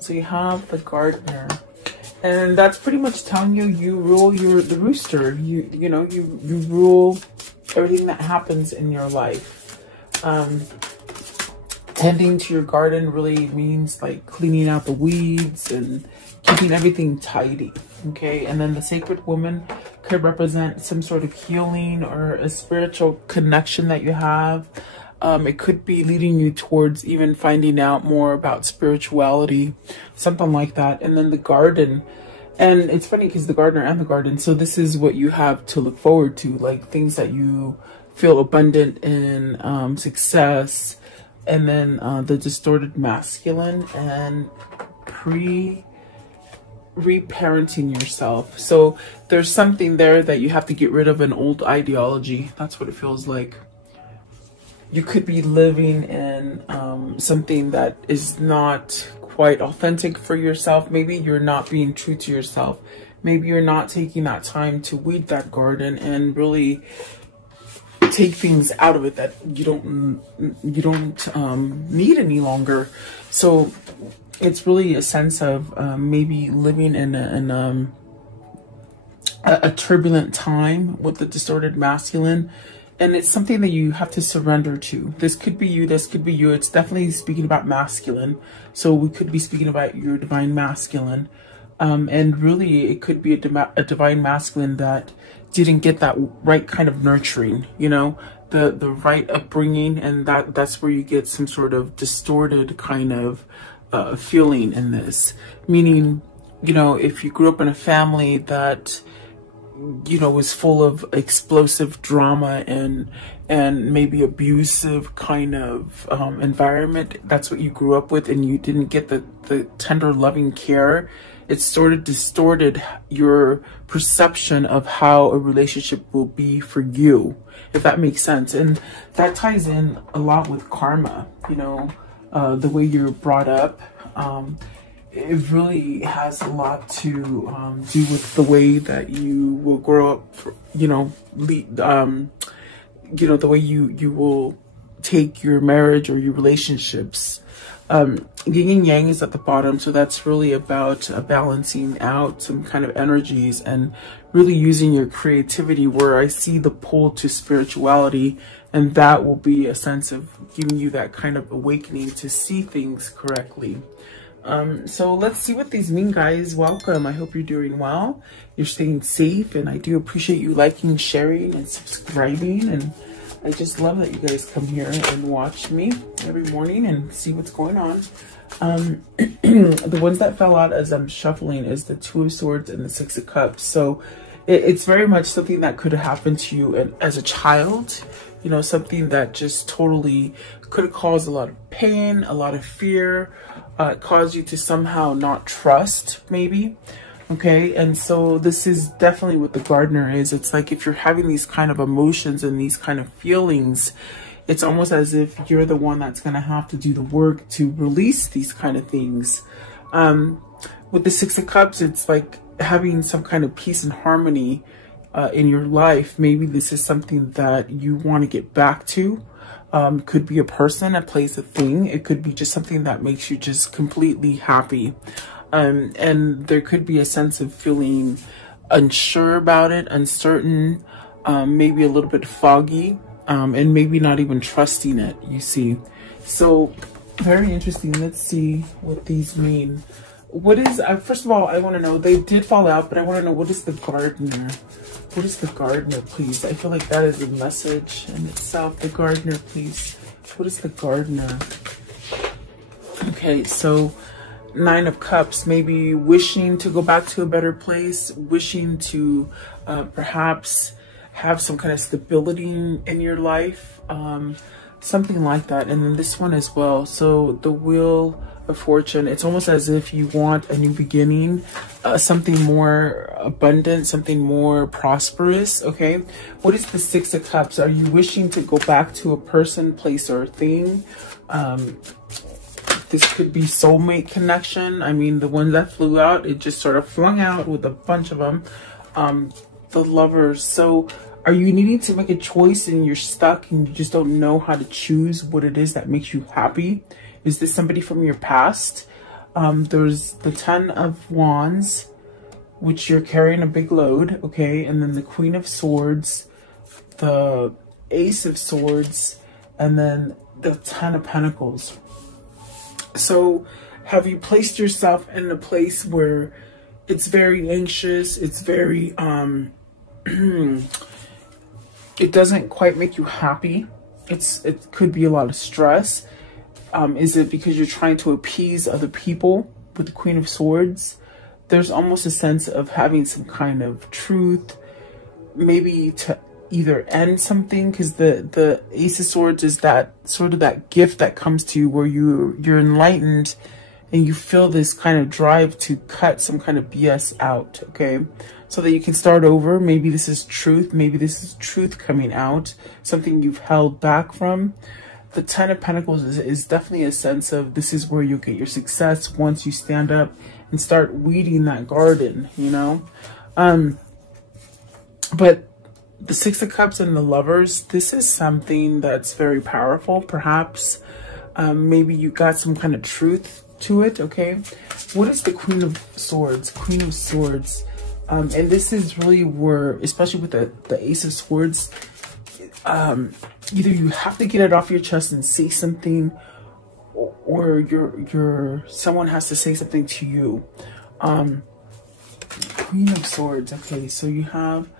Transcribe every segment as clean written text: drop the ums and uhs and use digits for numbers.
So you have the gardener. And that's pretty much telling you, you rule the rooster. You know, you rule everything that happens in your life. Tending to your garden really means like cleaning out the weeds and keeping everything tidy. Okay, and then the sacred woman could represent some sort of healing or a spiritual connection that you have. It could be leading you towards even finding out more about spirituality, something like that. And then the garden, and it's funny because the gardener and the garden, so this is what you have to look forward to, like things that you feel abundant in, success, and then the distorted masculine and reparenting yourself. So there's something there that you have to get rid of, an old ideology. That's what it feels like. You could be living in something that is not quite authentic for yourself. Maybe you're not being true to yourself. Maybe you're not taking that time to weed that garden and really take things out of it that you don't need any longer. So it's really a sense of maybe living in a turbulent time with the distorted masculine. And it's something that you have to surrender to. This could be you, this could be you. It's definitely speaking about masculine. So we could be speaking about your divine masculine. And really, it could be a divine masculine that didn't get that right kind of nurturing, you know, the right upbringing. And that's where you get some sort of distorted kind of feeling in this. Meaning, you know, if you grew up in a family that, you know, was full of explosive drama and maybe abusive kind of environment, that's what you grew up with, and you didn't get the tender loving care, it sort of distorted your perception of how a relationship will be for you, if that makes sense. And that ties in a lot with karma, you know, the way you're brought up. It really has a lot to do with the way that you will grow up, you know, you know, the way you will take your marriage or your relationships. Yin and yang is at the bottom, so that's really about balancing out some kind of energies and really using your creativity, where I see the pull to spirituality, and that will be a sense of giving you that kind of awakening to see things correctly. So let's see what these mean, guys. Welcome. I hope you're doing well. You're staying safe, and I do appreciate you liking, sharing, and subscribing. And I just love that you guys come here and watch me every morning and see what's going on. The ones that fell out as I'm shuffling is the Two of Swords and the Six of Cups. So it's very much something that could have happened to you as a child. You know, something that just totally could have caused a lot of pain, a lot of fear, caused you to somehow not trust, maybe. Okay, and so this is definitely what the gardener is. It's like if you're having these kind of emotions and these kind of feelings, it's almost as if you're the one that's going to have to do the work to release these kind of things. With the Six of Cups, it's like having some kind of peace and harmony in your life. Maybe this is something that you want to get back to. Could be a person, a place, a thing. It could be just something that makes you just completely happy. And there could be a sense of feeling unsure about it, uncertain, maybe a little bit foggy, and maybe not even trusting it, you see. So very interesting. Let's see what these mean. What is, first of all, I want to know, they did fall out, but I want to know, what is the gardener? What is the gardener, please? I feel like that is a message in itself. The gardener, please. What is the gardener? Okay, so Nine of Cups, maybe wishing to go back to a better place, wishing to perhaps have some kind of stability in your life, something like that. And then this one as well. So the Wheel of Fortune, it's almost as if you want a new beginning, something more abundant, something more prosperous. Okay, what is the Six of Cups? Are you wishing to go back to a person, place, or thing? This could be soulmate connection. I mean, the one that flew out, it just sort of flung out with a bunch of them. The Lovers. So are you needing to make a choice and you're stuck and you just don't know how to choose what it is that makes you happy? Is this somebody from your past? There's the 10 of Wands, which you're carrying a big load, okay? And then the Queen of Swords, the Ace of Swords, and then the 10 of Pentacles. So have you placed yourself in a place where it's very anxious, it's very, it doesn't quite make you happy? It could be a lot of stress. Is it because you're trying to appease other people with the Queen of Swords? There's almost a sense of having some kind of truth, maybe to either end something, because the Ace of Swords is that sort of that gift that comes to you where you're enlightened and you feel this kind of drive to cut some kind of BS out, okay? So that you can start over. Maybe this is truth. Maybe this is truth coming out, something you've held back from. The 10 of Pentacles is definitely a sense of this is where you'll get your success once you stand up and start weeding that garden, you know? But the 6 of Cups and the Lovers, this is something that's very powerful, perhaps. Maybe you got some kind of truth to it, okay? What is the Queen of Swords? Queen of Swords. And this is really where, especially with the Ace of Swords, either you have to get it off your chest and say something, or someone has to say something to you. Queen of Swords. Okay, so you have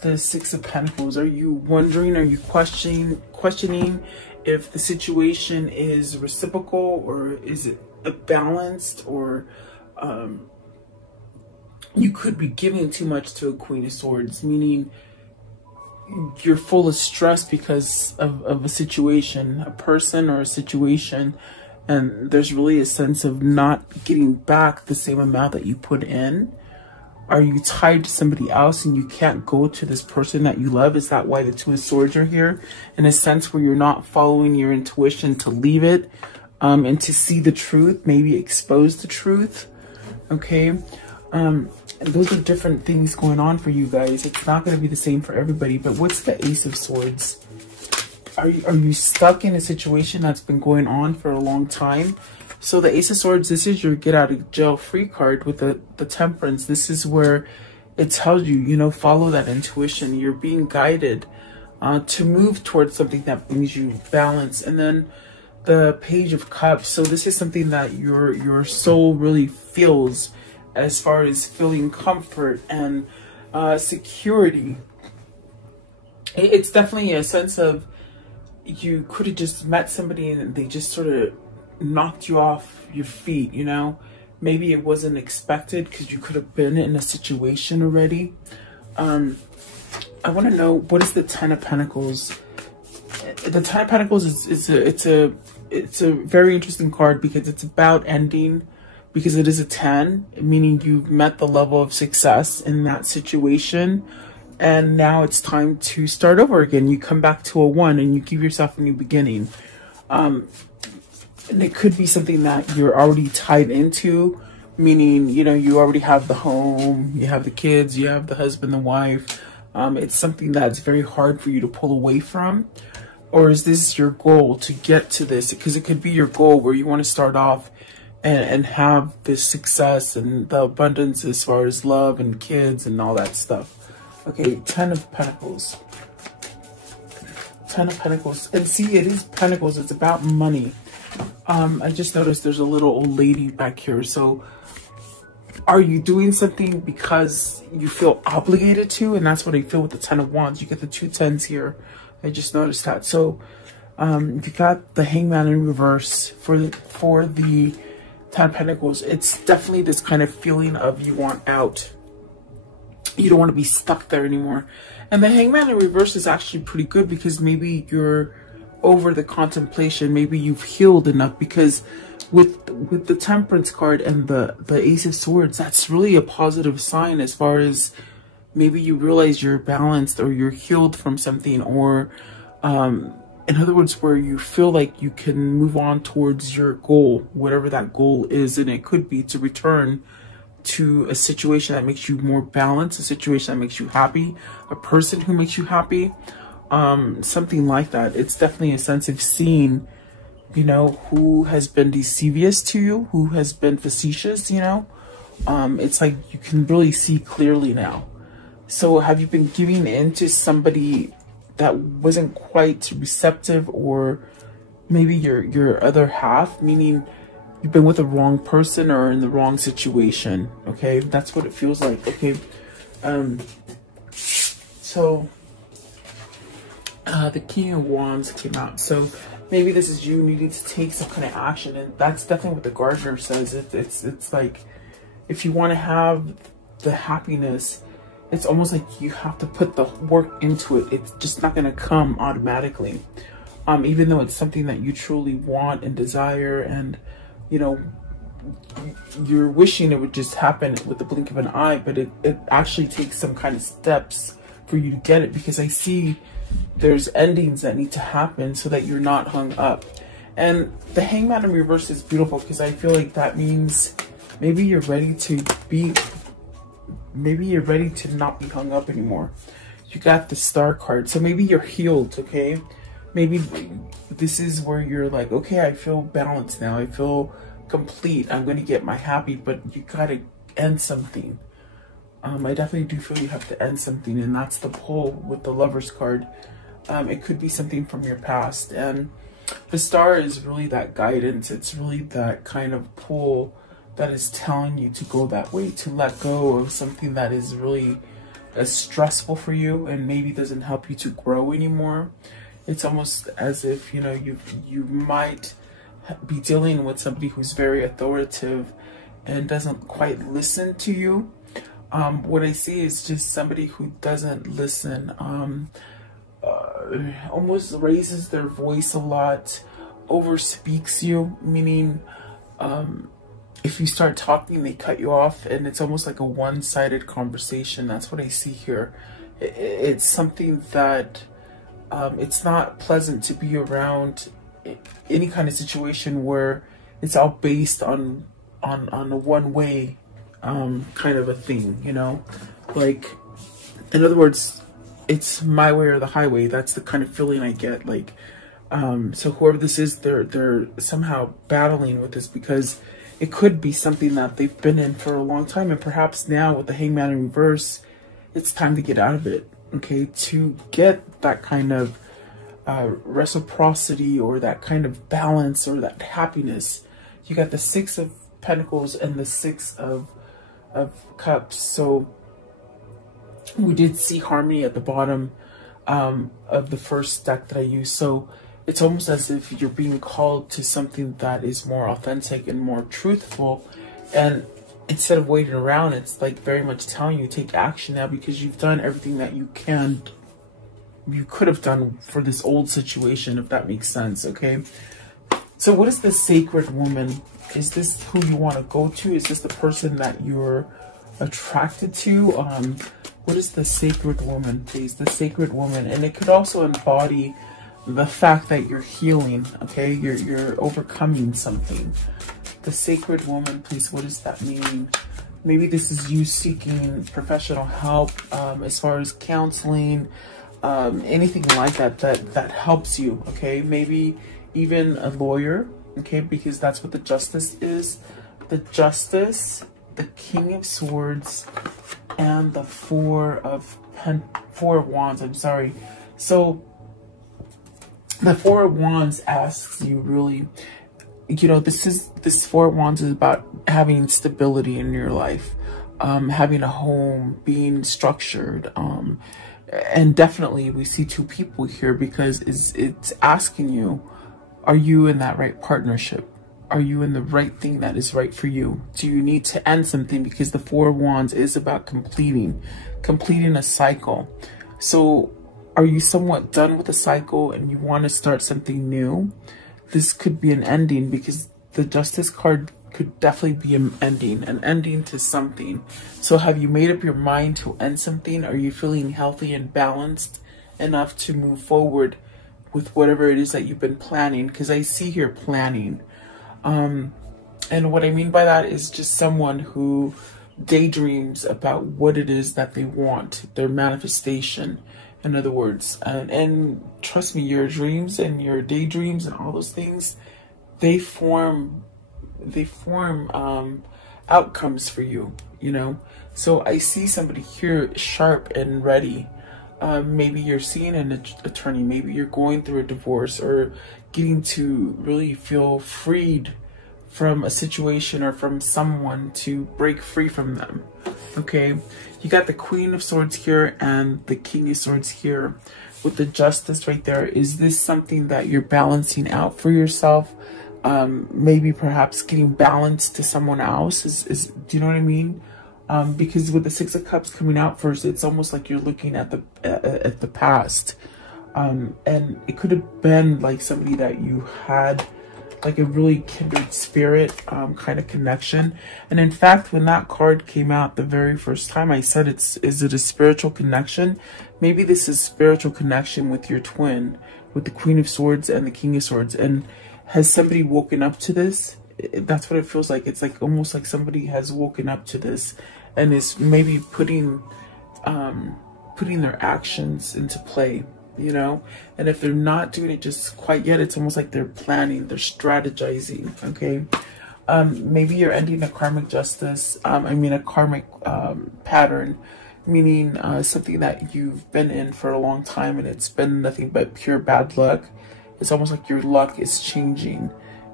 the 6 of Pentacles. Are you wondering, are you questioning if the situation is reciprocal, or is it balanced, or you could be giving too much to a Queen of Swords, meaning you're full of stress because of a situation, a person or a situation, and there's really a sense of not getting back the same amount that you put in. Are you tied to somebody else and you can't go to this person that you love? Is that why the 2 of Swords are here? In a sense where you're not following your intuition to leave it, and to see the truth, maybe expose the truth, okay? And those are different things going on for you guys. It's not going to be the same for everybody. But what's the Ace of Swords? Are you stuck in a situation that's been going on for a long time? So the Ace of Swords, this is your get out of jail free card with the Temperance. This is where it tells you, you know, follow that intuition. You're being guided to move towards something that brings you balance. And then the Page of Cups. So this is something that your soul really feels, as far as feeling comfort and security. It's definitely a sense of you could have just met somebody and they just sort of knocked you off your feet, you know? Maybe it wasn't expected because you could have been in a situation already. I want to know, what is the 10 of Pentacles? The 10 of Pentacles it's a very interesting card because it's about ending, because it is a 10, meaning you've met the level of success in that situation. And now it's time to start over again. You come back to a 1 and you give yourself a new beginning. And it could be something that you're already tied into, meaning, you know, you already have the home, you have the kids, you have the husband, the wife. It's something that's very hard for you to pull away from. Or is this your goal to get to this? Because it could be your goal where you want to start off and have this success and the abundance as far as love and kids and all that stuff. Okay, 10 of Pentacles. 10 of Pentacles. And see, it is Pentacles. It's about money. I just noticed there's a little old lady back here. So are you doing something because you feel obligated to? And that's what I feel with the 10 of Wands. You get the 2 10s here. I just noticed that. So if you got the Hangman in reverse for the 10 of Pentacles, it's definitely this kind of feeling of you want out. You don't want to be stuck there anymore. And the Hangman in reverse is actually pretty good because maybe you're over the contemplation. Maybe you've healed enough, because with the Temperance card and the Ace of Swords, that's really a positive sign as far as maybe you realize you're balanced or you're healed from something, or in other words, where you feel like you can move on towards your goal, whatever that goal is. And it could be to return to a situation that makes you more balanced, a situation that makes you happy, a person who makes you happy, something like that. It's definitely a sense of seeing you know, who has been deceivious to you, who has been facetious, you know. It's like you can really see clearly now. So have you been giving in to somebody that wasn't quite receptive, or maybe your other half, meaning you've been with the wrong person or in the wrong situation? Okay, that's what it feels like. Okay, so the King of Wands came out. So maybe this is you needing to take some kind of action, and that's definitely what the Gardener says. It's like, if you want to have the happiness, it's almost like you have to put the work into it. It's just not going to come automatically. Even though it's something that you truly want and desire, and, you know, you're wishing it would just happen with the blink of an eye, but it actually takes some kind of steps for you to get it, because I see there's endings that need to happen so that you're not hung up. And the Hangman in reverse is beautiful, because I feel like that means maybe you're ready to not be hung up anymore. You got the Star card, so maybe you're healed. Okay, maybe this is where you're like, okay, I feel balanced now, I feel complete, I'm going to get my happy. But you got to end something. I definitely do feel you have to end something, and that's the pull with the Lover's card. It could be something from your past, and the Star is really that guidance. It's really that kind of pull that is telling you to go that way, to let go of something that is really stressful for you and maybe doesn't help you to grow anymore. It's almost as if, you know, you might be dealing with somebody who's very authoritative and doesn't quite listen to you. What I see is just somebody who doesn't listen, almost raises their voice a lot, overspeaks you, meaning if you start talking, they cut you off, and it's almost like a one-sided conversation. That's what I see here. It's something that it's not pleasant to be around any kind of situation where it's all based on a one-way kind of a thing, you know? Like, in other words, it's my way or the highway. That's the kind of feeling I get. Like, so whoever this is, they're somehow battling with this, because it could be something that they've been in for a long time, and perhaps now with the Hangman in reverse, it's time to get out of it. Okay, to get that kind of reciprocity, or that kind of balance, or that happiness. You got the Six of Pentacles and the Six of Cups. So we did see harmony at the bottom of the first deck that I used. So it's almost as if you're being called to something that is more authentic and more truthful. And instead of waiting around, it's like very much telling you, take action now, because you've done everything that you could have done for this old situation, if that makes sense. Okay, so what is the Sacred Woman? Is this who you want to go to? Is this the person that you're attracted to? What is the Sacred Woman, please? The Sacred Woman. And it could also embody the fact that you're healing. Okay, you're overcoming something. The Sacred Woman, please. What does that mean? Maybe this is you seeking professional help, as far as counseling, anything like that helps you. Okay, maybe even a lawyer. Okay, because that's what the Justice is. The Justice, the King of Swords, and the Four of Wands. I'm sorry. So the Four of Wands asks you, really, you know, this Four of Wands is about having stability in your life, having a home, being structured, and definitely we see two people here, because it's asking you, are you in that right partnership? Are you in the right thing that is right for you? Do you need to end something? Because the Four of Wands is about completing a cycle. So are you somewhat done with the cycle and you want to start something new? This could be an ending, because the Justice card could definitely be an ending to something. So have you made up your mind to end something? Are you feeling healthy and balanced enough to move forward with whatever it is that you've been planning? Because I see here planning. And what I mean by that is just someone who daydreams about what it is that they want, their manifestation, in other words. And trust me, your dreams and your daydreams and all those things, they form outcomes for you, you know. So I see somebody here sharp and ready. Maybe you're seeing an attorney, maybe you're going through a divorce, or getting to really feel freed from a situation or from someone, to break free from them. Okay, you got the Queen of Swords here and the King of Swords here with the Justice right there. Is this something that you're balancing out for yourself? Maybe perhaps getting balanced to someone else is do you know what I mean? Because with the Six of Cups coming out first, it's almost like you're looking at the past, and it could have been like somebody that you had like a really kindred spirit kind of connection. And in fact, when that card came out the very first time, I said, is it a spiritual connection? Maybe this is spiritual connection with your twin, with the Queen of Swords and the King of Swords. And has somebody woken up to this? That's what it feels like. It's like almost like somebody has woken up to this and is maybe putting their actions into play, you know. And if they're not doing it just quite yet, it's almost like they're planning, they're strategizing. Okay, maybe you're ending a karmic justice, a karmic pattern, meaning something that you've been in for a long time and it's been nothing but pure bad luck. It's almost like your luck is changing.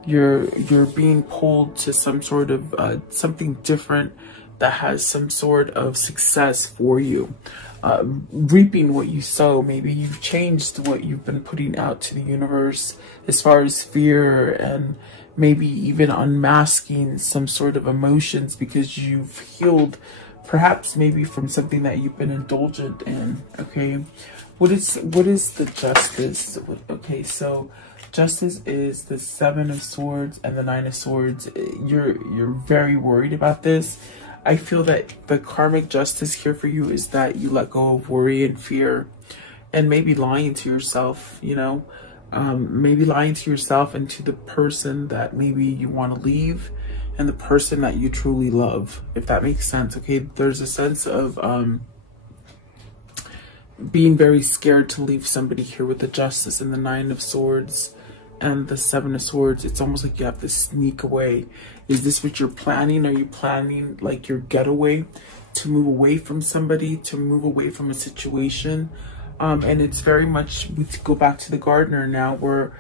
You're being pulled to some sort of something different that has some sort of success for you. Reaping what you sow. Maybe you've changed what you've been putting out to the universe as far as fear, and maybe even unmasking some sort of emotions because you've healed perhaps maybe from something that you've been indulgent in. Okay, what is the Justice? Okay, so Justice is the Seven of Swords and the Nine of Swords. You're very worried about this. I feel that the karmic justice here for you is that you let go of worry and fear, and maybe lying to yourself, you know, maybe lying to yourself and to the person that maybe you want to leave, and the person that you truly love, if that makes sense. Okay, there's a sense of being very scared to leave somebody here with the Justice and the Nine of Swords and the Seven of Swords. It's almost like you have to sneak away. Is this what you're planning? Are you planning like your getaway to move away from somebody, to move away from a situation? And it's very much, we go back to the gardener now, where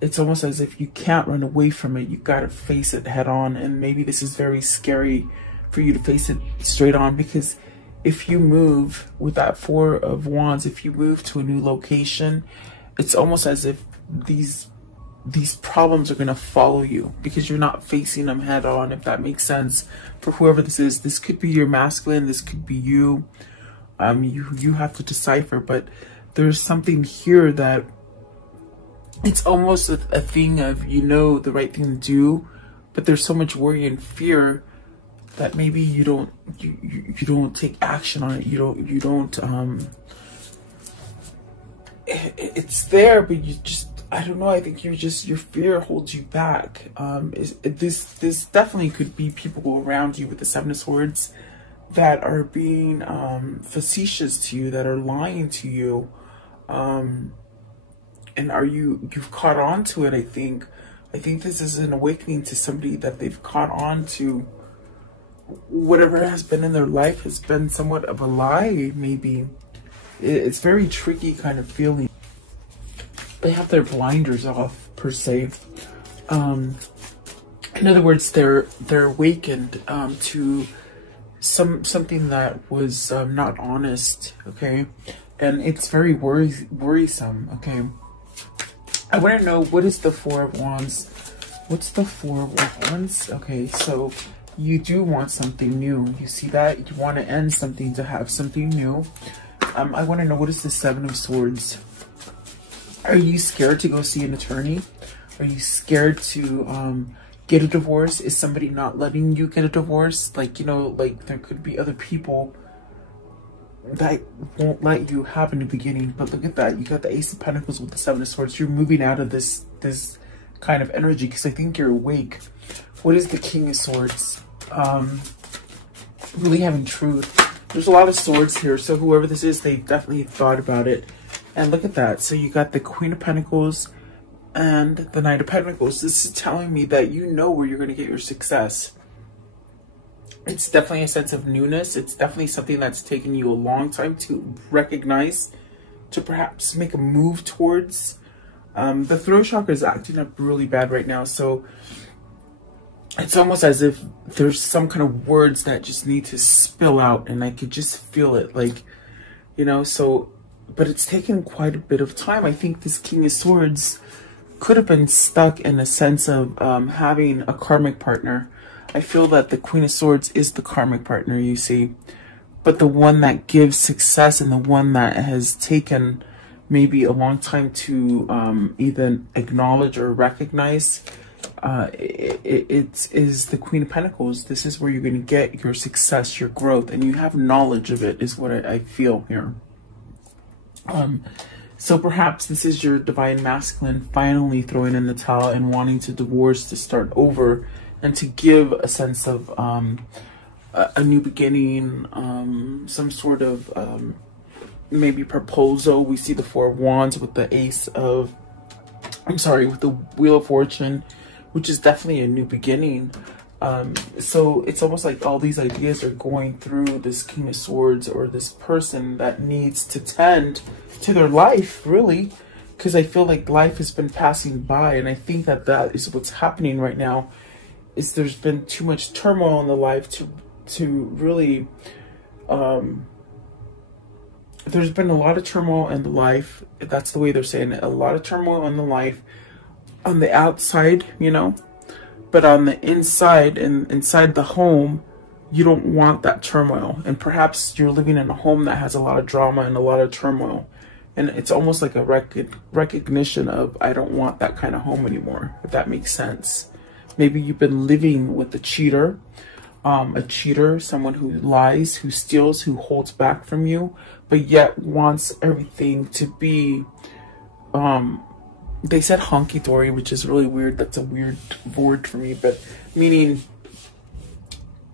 it's almost as if you can't run away from it. You got to face it head on. And maybe this is very scary for you to face it straight on, because if you move with that Four of Wands, if you move to a new location, it's almost as if these problems are going to follow you because you're not facing them head on, if that makes sense. For whoever this is, this could be your masculine, this could be you. You have to decipher, but there's something here that it's almost a thing of, you know, the right thing to do, but there's so much worry and fear that maybe you don't take action on it. You don't it's there, but you just, I don't know, I think your fear holds you back. This definitely could be people around you with the Seven of Swords that are being facetious to you, that are lying to you, and you've caught on to it. I think this is an awakening to somebody, that they've caught on to whatever has been in their life has been somewhat of a lie. Maybe it's very tricky kind of feeling. They have their blinders off, per se. In other words, they're awakened to something that was not honest. Okay, and it's very worrisome. Okay, I want to know, what is the Four of Wands? What's the Four of Wands? Okay, so you do want something new. You see that? You want to end something to have something new. I want to know, what is the Seven of Swords? Are you scared to go see an attorney? Are you scared to get a divorce? Is somebody not letting you get a divorce? Like, you know, like there could be other people that won't let you have in the beginning. But look at that. You got the Ace of Pentacles with the Seven of Swords. You're moving out of this kind of energy because I think you're awake. What is the King of Swords? Really having truth. There's a lot of swords here, so whoever this is, they definitely thought about it. And look at that. So you got the Queen of Pentacles and the Knight of Pentacles. This is telling me that you know where you're going to get your success. It's definitely a sense of newness. It's definitely something that's taken you a long time to recognize, to perhaps make a move towards. The throat chakra is acting up really bad right now. So it's almost as if there's some kind of words that just need to spill out, and I could just feel it, like, you know, so, but it's taken quite a bit of time. I think this King of Swords could have been stuck in a sense of having a karmic partner. I feel that the Queen of Swords is the karmic partner, you see, but the one that gives success and the one that has taken maybe a long time to even acknowledge or recognize, it is the Queen of Pentacles. This is where you're going to get your success, your growth, and you have knowledge of it, is what I feel here. So perhaps this is your divine masculine finally throwing in the towel and wanting to divorce, to start over, and to give a sense of a new beginning, some sort of maybe proposal. We see the Four of Wands with the with the Wheel of Fortune, which is definitely a new beginning. So it's almost like all these ideas are going through this King of Swords, or this person that needs to tend to their life, really, because I feel like life has been passing by, and I think that that is what's happening right now. Is there's been too much turmoil in the life to really, there's been a lot of turmoil in the life. That's the way they're saying it. A lot of turmoil in the life on the outside, you know, but on the inside and inside the home, you don't want that turmoil. And perhaps you're living in a home that has a lot of drama and a lot of turmoil. And it's almost like a recognition of, I don't want that kind of home anymore, if that makes sense. Maybe you've been living with a cheater, someone who lies, who steals, who holds back from you, but yet wants everything to be, they said honky-dory, which is really weird. That's a weird word for me, but meaning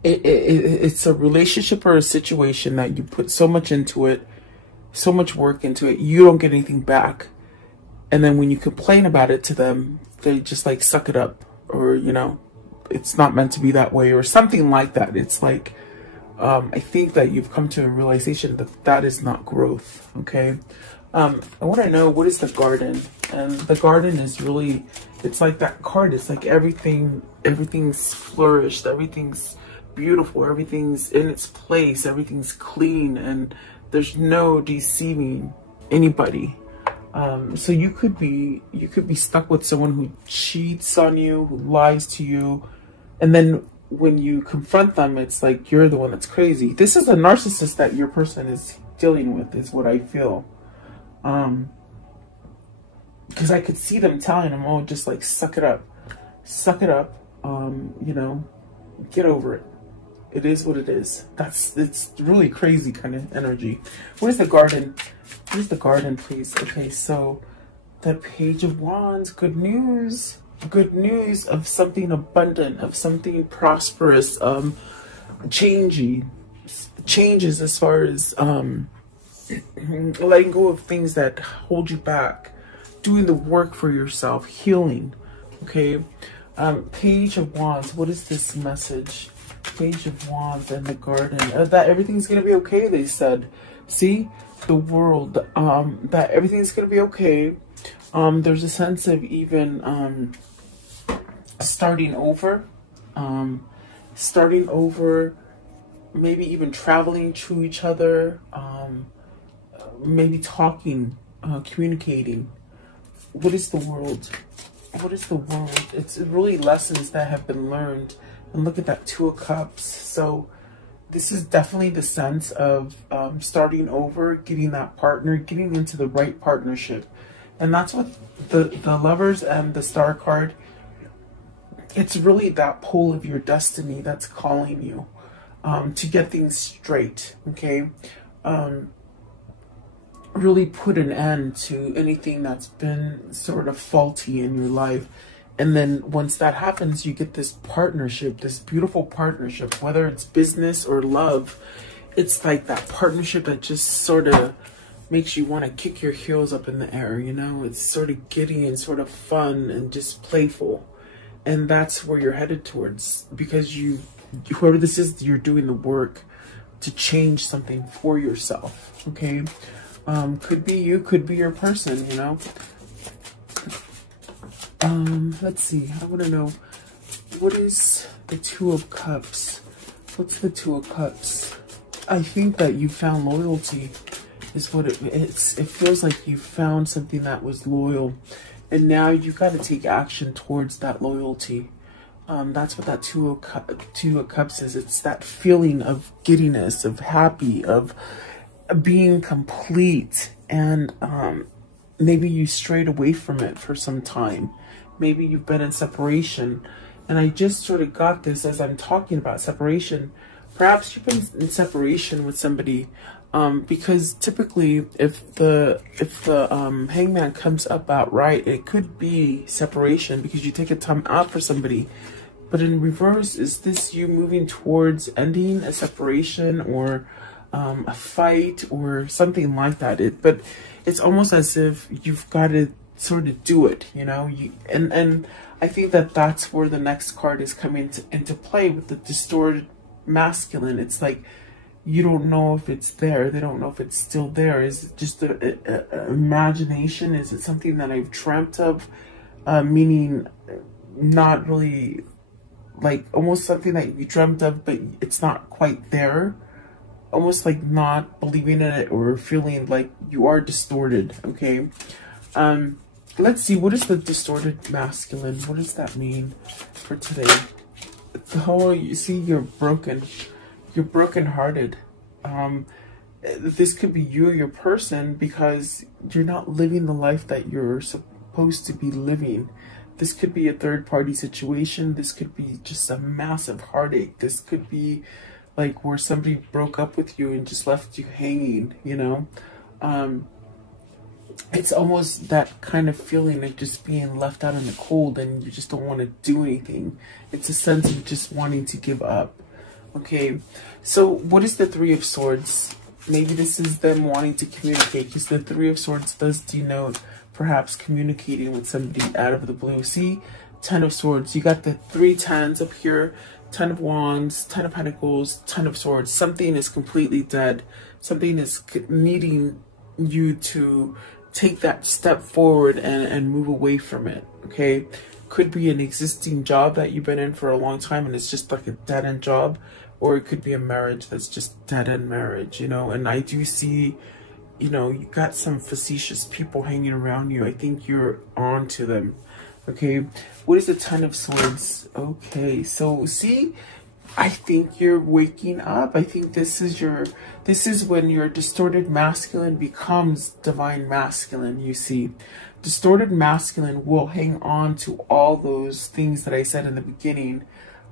it's a relationship or a situation that you put so much into it, so much work into it, you don't get anything back. And then when you complain about it to them, they just like suck it up, or, you know, it's not meant to be that way, or something like that. It's like, I think that you've come to a realization that that is not growth, okay? I want to know, what is the garden? And the garden is really, it's like that card. It's like everything's flourished, everything's beautiful, everything's in its place, everything's clean, and there's no deceiving anybody. So you could be stuck with someone who cheats on you, who lies to you, and then when you confront them, it's like you're the one that's crazy. This is a narcissist that your person is dealing with, is what I feel. Because I could see them telling him, oh, just like suck it up, you know, get over it. It is what it is. It's really crazy kind of energy. Where's the garden? Where's the garden, please? Okay, so the Page of Wands, good news. Good news of something abundant, of something prosperous, changes as far as letting go of things that hold you back, doing the work for yourself, healing. Okay, Page of Wands, what is this message? Page of Wands and the garden, that everything's gonna be okay, they said. See, the world, that everything's gonna be okay. There's a sense of even starting over, maybe even traveling to each other, maybe talking, communicating. What is the world? What is the world? It's really lessons that have been learned. And look at that Two of Cups. So this is definitely the sense of starting over, getting that partner, getting into the right partnership. And that's what the Lovers and the Star card, it's really that pull of your destiny that's calling you to get things straight, okay? Really put an end to anything that's been sort of faulty in your life. And then once that happens, you get this partnership, this beautiful partnership, whether it's business or love. It's like that partnership that just sort of makes you want to kick your heels up in the air, you know? It's sort of giddy and sort of fun and just playful. And that's where you're headed towards, because whoever this is, you're doing the work to change something for yourself, okay? Could be you, could be your person, you know? Let's see, I want to know, what is the Two of Cups? What's the Two of Cups? I think that you found loyalty is what it's. It feels like you found something that was loyal, and now you got to take action towards that loyalty. That's what that Two of Cups is. It's that feeling of giddiness, of happy, of being complete, and maybe you strayed away from it for some time. Maybe you've been in separation, and I just sort of got this as I'm talking about separation. Perhaps you've been in separation with somebody, because typically if the hangman comes up outright, it could be separation because you take a time out for somebody. But in reverse, is this you moving towards ending a separation or a fight or something like that? But it's almost as if you've got to sort of do it, you know? And I think that that's where the next card is coming into play with the distorted masculine. It's like you don't know if it's there. They don't know if it's still there. Is it just an imagination? Is it something that I've dreamt of? Meaning not really, like almost something that you dreamt of, but it's not quite there. Almost like not believing in it or feeling like you are distorted, okay? Let's see, what is the distorted masculine? What does that mean for today? Oh, you see, you're broken. You're brokenhearted. This could be you or your person because you're not living the life that you're supposed to be living. This could be a third-party situation. This could be just a massive heartache. This could be like where somebody broke up with you and just left you hanging, you know? It's almost that kind of feeling of just being left out in the cold and you just don't want to do anything. It's a sense of just wanting to give up. Okay, so what is the Three of Swords? Maybe this is them wanting to communicate, because the Three of Swords does denote perhaps communicating with somebody out of the blue. See, Ten of Swords. You got the 3 tens up here, 10 of Wands, 10 of Pentacles, 10 of Swords. Something is completely dead. Something is needing you to take that step forward and move away from it, okay? Could be an existing job that you've been in for a long time and it's just like a dead-end job, or it could be a marriage that's just dead-end marriage, you know? And I do see, you know, you got some facetious people hanging around you. I think you're on to them, okay? What is the Ten of Swords? Okay, so see, I think you're waking up. I think this is when your distorted masculine becomes divine masculine, you see. Distorted masculine will hang on to all those things that I said in the beginning,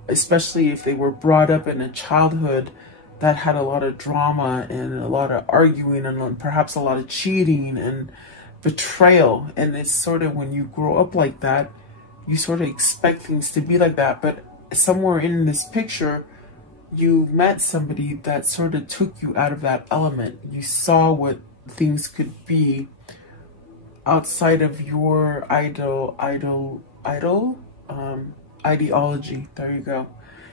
especially if they were brought up in a childhood that had a lot of drama and a lot of arguing and perhaps a lot of cheating and betrayal. And it's sort of when you grow up like that, you sort of expect things to be like that. But somewhere in this picture, you met somebody that sort of took you out of that element. You saw what things could be outside of your ideology. There you go.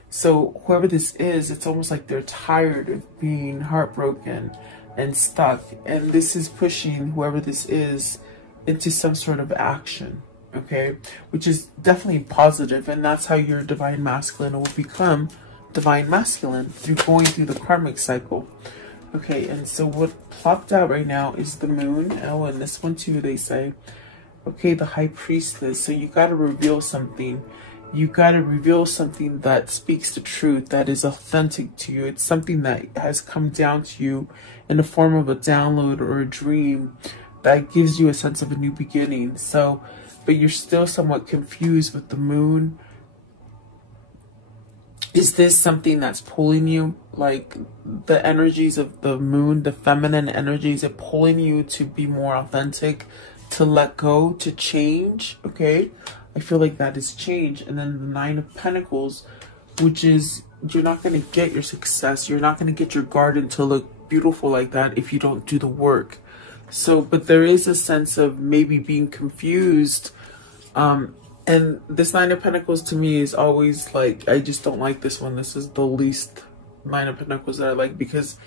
So whoever this is, it's almost like they're tired of being heartbroken and stuck. And this is pushing whoever this is into some sort of action. Okay, which is definitely positive, and that's how your divine masculine will become divine masculine, through going through the karmic cycle. Okay, and so what plopped out right now is the moon. Oh, and this one too, they say. Okay, the high priestess. So you got to reveal something. You got to reveal something that speaks the truth, that is authentic to you. It's something that has come down to you in the form of a download or a dream that gives you a sense of a new beginning. So, but you're still somewhat confused with the moon. Is this something that's pulling you? Like the energies of the moon, the feminine energies are pulling you to be more authentic, to let go, to change. Okay, I feel like that is change. And then the Nine of Pentacles, which is you're not going to get your success. You're not going to get your garden to look beautiful like that if you don't do the work. So, but there is a sense of maybe being confused. And this Nine of Pentacles to me is always like, I just don't like this one. This is the least Nine of Pentacles that I like, because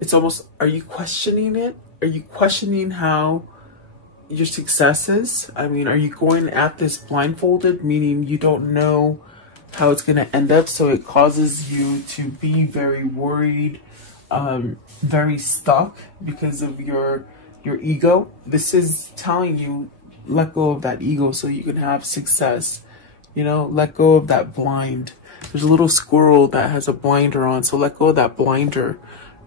it's almost, are you questioning it? Are you questioning how your success is? I mean, are you going at this blindfolded, meaning you don't know how it's going to end up? So it causes you to be very worried, very stuck because of your ego. This is telling you, let go of that ego so you can have success. You know, let go of that blind. There's a little squirrel that has a blinder on, so let go of that blinder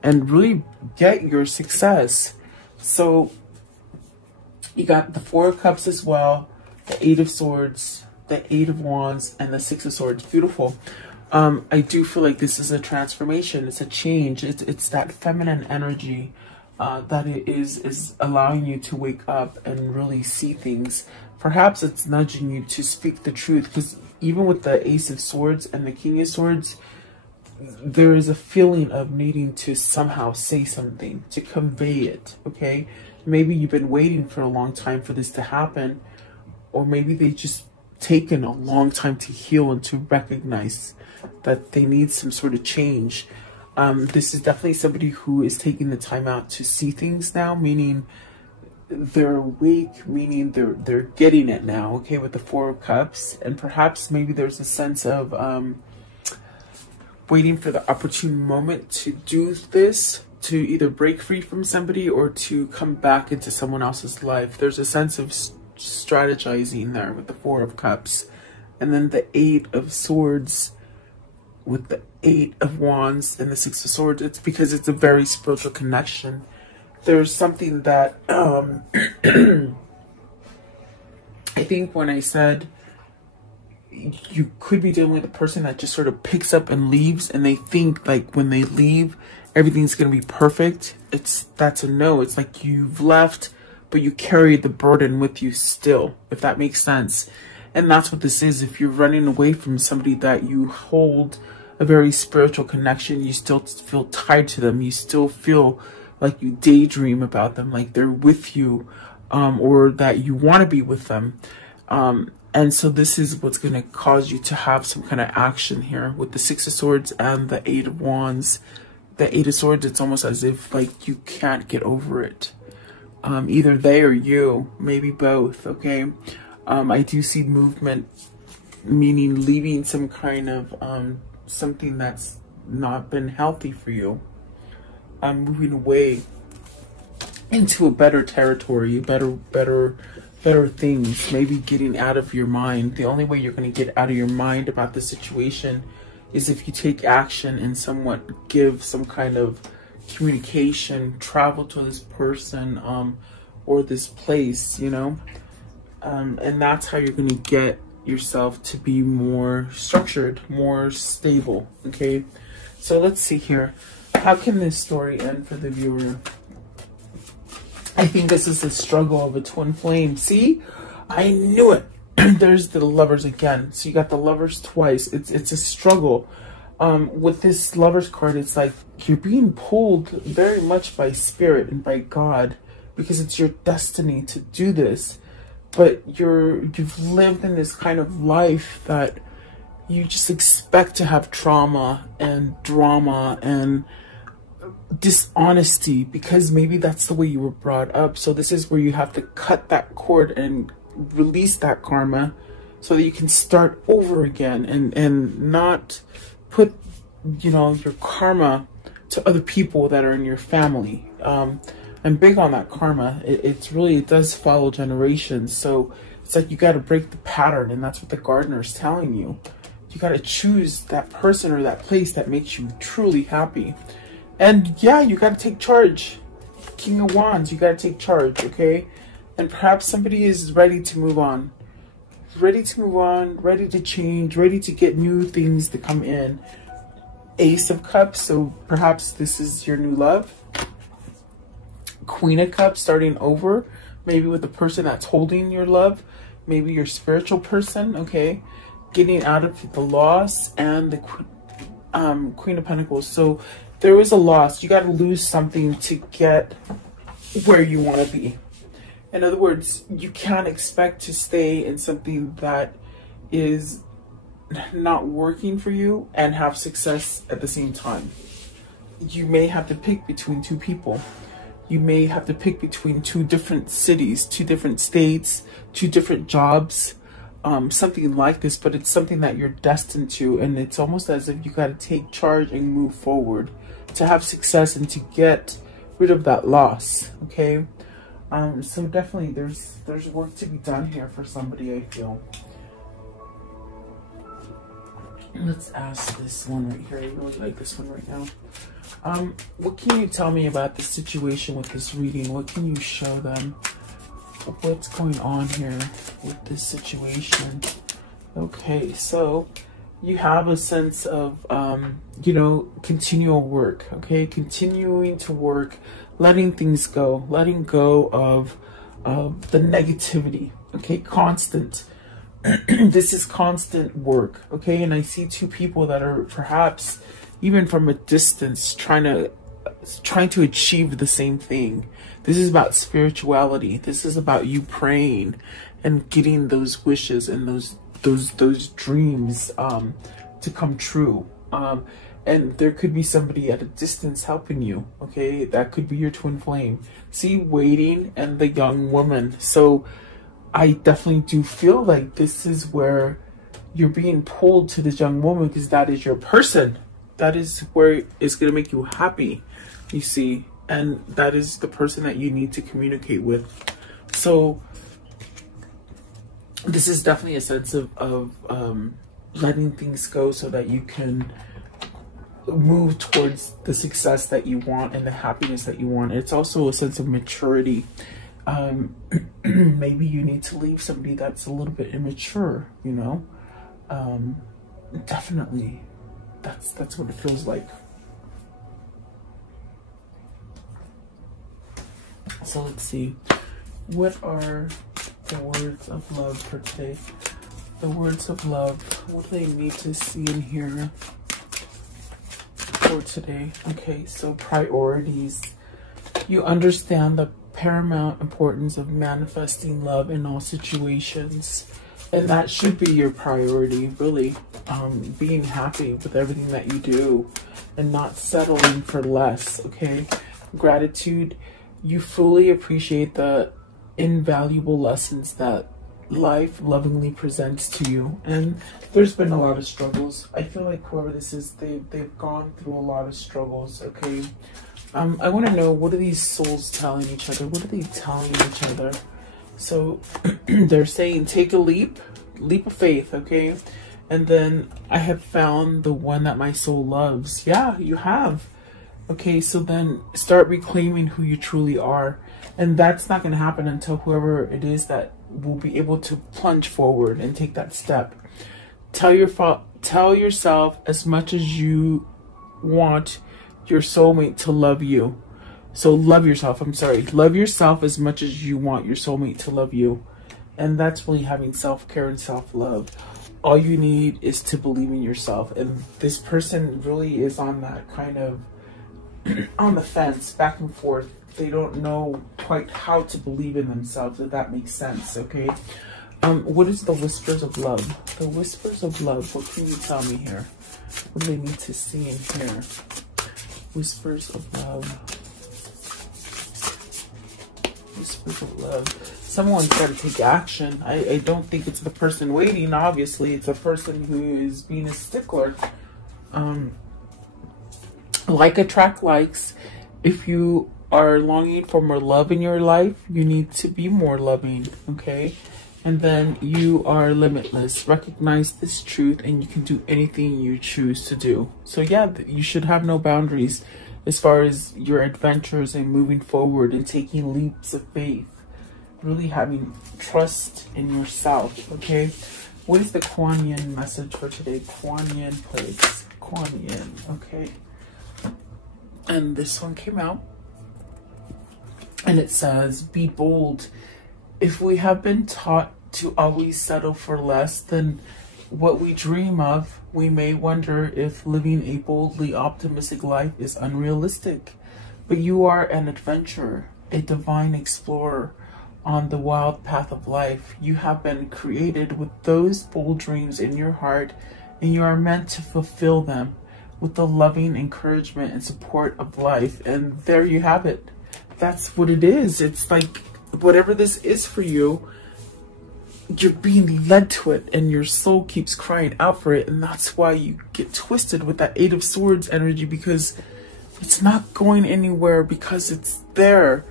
and really get your success. So you got the Four of Cups as well, the Eight of Swords, the Eight of Wands, and the Six of Swords. Beautiful. I do feel like this is a transformation. It's a change. It's that feminine energy that it is allowing you to wake up and really see things. Perhaps it's nudging you to speak the truth, because even with the Ace of Swords and the King of Swords, there is a feeling of needing to somehow say something, to convey it, okay? Maybe you've been waiting for a long time for this to happen, or maybe they just taken a long time to heal and to recognize that they need some sort of change. This is definitely somebody who is taking the time out to see things now, meaning they're awake, meaning they're getting it now, okay, with the Four of Cups. And perhaps maybe there's a sense of waiting for the opportune moment to do this, to either break free from somebody or to come back into someone else's life. There's a sense of strategizing there with the Four of Cups. And then the Eight of Swords with the Eight of Wands and the Six of Swords. It's because it's a very spiritual connection. There's something that I think when I said you could be dealing with a person that just sort of picks up and leaves, and they think like when they leave everything's gonna be perfect, that's a no. It's like you've left, but you carry the burden with you still, if that makes sense. And that's what this is. If you're running away from somebody that you hold a very spiritual connection, you still feel tied to them, you still feel like you daydream about them, like they're with you, or that you want to be with them. And so this is what's going to cause you to have some kind of action here with the Six of Swords and the Eight of Wands. The Eight of Swords, it's almost as if like you can't get over it. Either they or you, maybe both, okay? I do see movement, meaning leaving some kind of something that's not been healthy for you. Moving away into a better territory, better things, maybe getting out of your mind. The only way you're going to get out of your mind about the situation is if you take action and somewhat give some kind of communication, travel to this person or this place, you know, and that's how you're going to get yourself to be more structured, more stable. Okay, so let's see here. How can this story end for the viewer? I think this is the struggle of a twin flame. See, I knew it. There's the Lovers again. So you got the Lovers twice. It's a struggle. With this Lovers card, it's like you're being pulled very much by spirit and by God, because it's your destiny to do this. But you've lived in this kind of life that you just expect to have trauma and drama and dishonesty, because maybe that's the way you were brought up. So this is where you have to cut that cord and release that karma so that you can start over again and not put, you know, your karma to other people that are in your family. I'm big on that karma. It does follow generations. So it's like you got to break the pattern, and that's what the gardener is telling you. You got to choose that person or that place that makes you truly happy. And yeah, you got to take charge. King of Wands, you got to take charge, okay? And perhaps somebody is ready to move on. Ready to move on, ready to change, ready to get new things to come in. Ace of Cups, so perhaps this is your new love. Queen of Cups, starting over, maybe with the person that's holding your love, maybe your spiritual person, okay? Getting out of the loss, and the Queen of Pentacles. So there was a loss. You got to lose something to get where you want to be. In other words, you can't expect to stay in something that is not working for you and have success at the same time. You may have to pick between two people. You may have to pick between two different cities, two different states, two different jobs, something like this, but it's something that you're destined to, and it's almost as if you got to take charge and move forward to have success and to get rid of that loss, okay? So definitely there's work to be done here for somebody, I feel. Let's ask this one right here. I really like this one right now. What can you tell me about the situation with this reading? What can you show them? What's going on here with this situation? Okay, so you have a sense of, you know, continual work, okay? Continuing to work, letting things go, letting go of the negativity, okay? Constant. This is constant work, okay? And I see two people that are perhaps even from a distance trying to achieve the same thing. This is about spirituality. This is about you praying and getting those wishes and those dreams to come true. And there could be somebody at a distance helping you, okay? That could be your twin flame. See, waiting and the young woman. So I definitely do feel like this is where you're being pulled to this young woman because that is your person. That is where it's going to make you happy, you see. And that is the person that you need to communicate with. So this is definitely a sense of letting things go so that you can move towards the success that you want and the happiness that you want. It's also a sense of maturity. Maybe you need to leave somebody that's a little bit immature, you know. Definitely that's what it feels like. So let's see, what are the words of love for today? The words of love, what do they need to see and hear for today? Okay, so priorities. You understand the paramount importance of manifesting love in all situations, and that should be your priority, really. Being happy with everything that you do and not settling for less, okay? Gratitude. You fully appreciate the invaluable lessons that life lovingly presents to you, and there's been a lot of struggles. I feel like whoever this is, they've gone through a lot of struggles, okay? I want to know, what are these souls telling each other? What are they telling each other? So they're saying, take a leap of faith, okay? And then, I have found the one that my soul loves. Yeah, you have. Okay, so then start reclaiming who you truly are. And that's not going to happen until whoever it is that will be able to plunge forward and take that step. Tell yourself as much as you want your soulmate to love you. So love yourself. Love yourself as much as you want your soulmate to love you. And that's really having self-care and self-love. All you need is to believe in yourself. And this person really is on that kind of on the fence, back and forth. They don't know quite how to believe in themselves, if that makes sense, okay? What is the whispers of love? The whispers of love, what can you tell me here? What do they need to see and hear? Whispers of love. Whispers of love. Someone's got to take action. I don't think it's the person waiting, obviously. It's the person who is being a stickler. Like attract likes. If you are longing for more love in your life, you need to be more loving, okay? And then you are limitless. Recognize this truth and you can do anything you choose to do. So yeah, you should have no boundaries as far as your adventures and moving forward and taking leaps of faith. Really having trust in yourself, okay? What is the Kuan Yin message for today? Kuan Yin, please. Kuan Yin, okay? And this one came out. And it says, be bold. If we have been taught to always settle for less than what we dream of, we may wonder if living a boldly optimistic life is unrealistic. But you are an adventurer, a divine explorer on the wild path of life. You have been created with those bold dreams in your heart, and you are meant to fulfill them with the loving encouragement and support of life. And there you have it. That's what it is. It's like, whatever this is for you, you're being led to it, and your soul keeps crying out for it. And that's why you get twisted with that Eight of Swords energy, because it's not going anywhere, because it's there.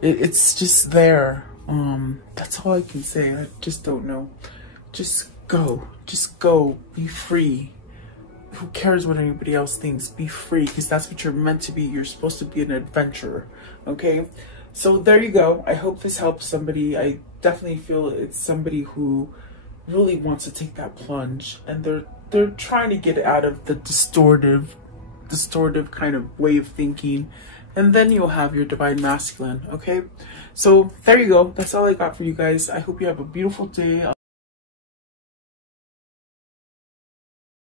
It's just there. That's all I can say. I just don't know. Just go, be free. Who cares what anybody else thinks? Be free, because that's what you're meant to be. You're supposed to be an adventurer, okay? So there you go. I hope this helps somebody. I definitely feel it's somebody who really wants to take that plunge, and they're trying to get out of the distortive kind of way of thinking, and then you'll have your divine masculine, okay? So there you go. That's all I got for you guys. I hope you have a beautiful day.